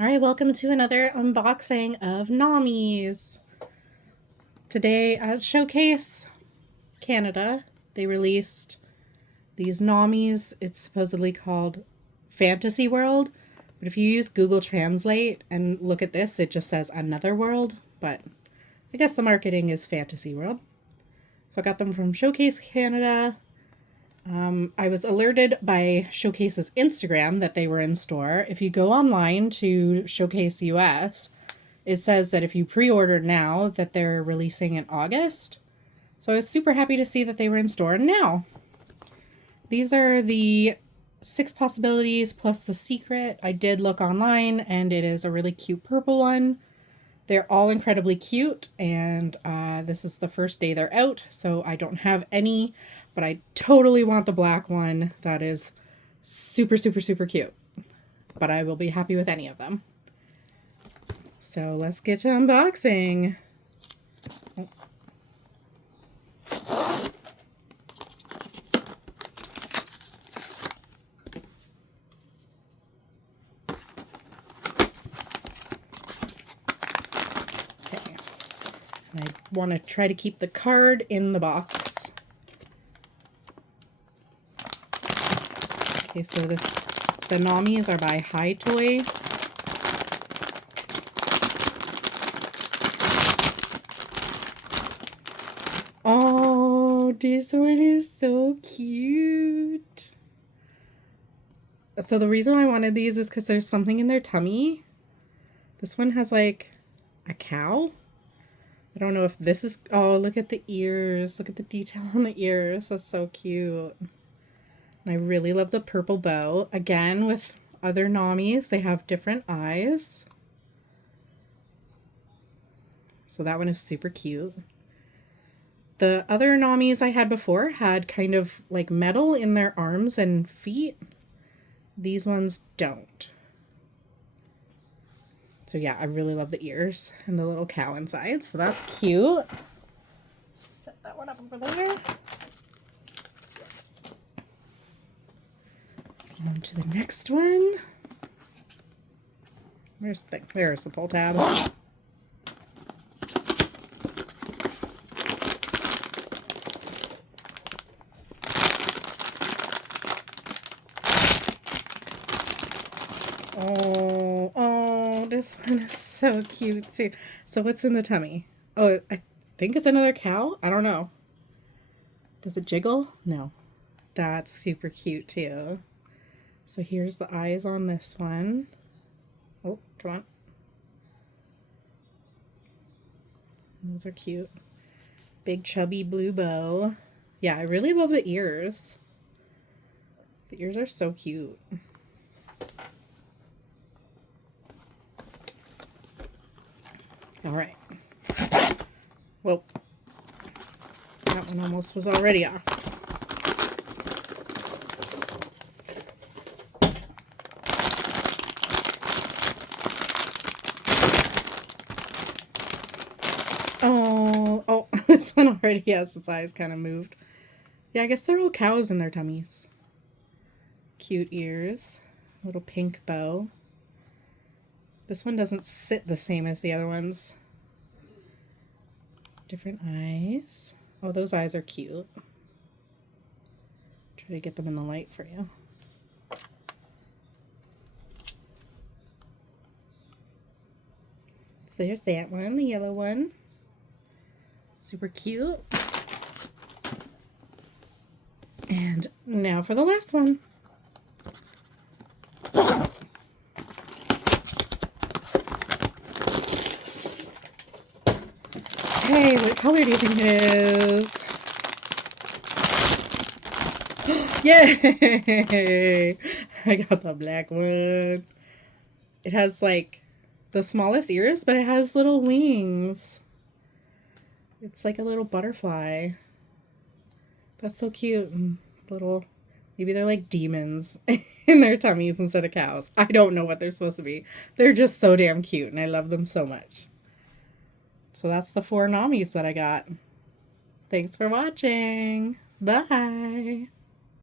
All right, welcome to another unboxing of Nommies. Today, as Showcase Canada, they released these Nommies. It's supposedly called Fantasy World, but if you use Google Translate and look at this, it just says Another World, but I guess the marketing is Fantasy World. So I got them from Showcase Canada. I was alerted by Showcase's Instagram that they were in store. If you go online to Showcase US, it says that if you pre-order now that they're releasing in August. So I was super happy to see that they were in store now. These are the 6 possibilities plus the secret. I did look online and it is a really cute purple one. They're all incredibly cute, and this is the first day they're out, so I don't have any, but I totally want the black one. That is super, super, super cute, but I will be happy with any of them. So let's get to unboxing. Okay, and I want to try to keep the card in the box. Okay, so the Nommies are by Hi Toys. Oh, this one is so cute. So the reason I wanted these is because there's something in their tummy. This one has like a cow. I don't know if this is... Oh, look at the ears. Look at the detail on the ears. That's so cute. And I really love the purple bow. Again, with other Nommies, they have different eyes. So that one is super cute. The other Nommies I had before had kind of like metal in their arms and feet. These ones don't. So yeah, I really love the ears and the little cow inside. So that's cute. Set that one up over there. On to the next one. There's the pull tab. Oh, this one is so cute too. So what's in the tummy? Oh, I think it's another cow. I don't know. Does it jiggle? No. That's super cute too. So here's the eyes on this one. Oh, come on. Those are cute. Big chubby blue bow. Yeah, I really love the ears. The ears are so cute. All right. Whoa. That one almost was already off. Oh, this one already has its eyes kind of moved. Yeah, I guess they're all cows in their tummies. Cute ears. Little pink bow. This one doesn't sit the same as the other ones. Different eyes. Oh, those eyes are cute. Try to get them in the light for you. So there's that one, the yellow one. Super cute. And now for the last one. Hey, what color do you think it is? Yay! I got the black one. It has like the smallest ears, but it has little wings. It's like a little butterfly. That's so cute. Little, maybe they're like demons in their tummies instead of cows. I don't know what they're supposed to be. They're just so damn cute, and I love them so much. So that's the 4 Nommies that I got. Thanks for watching. Bye.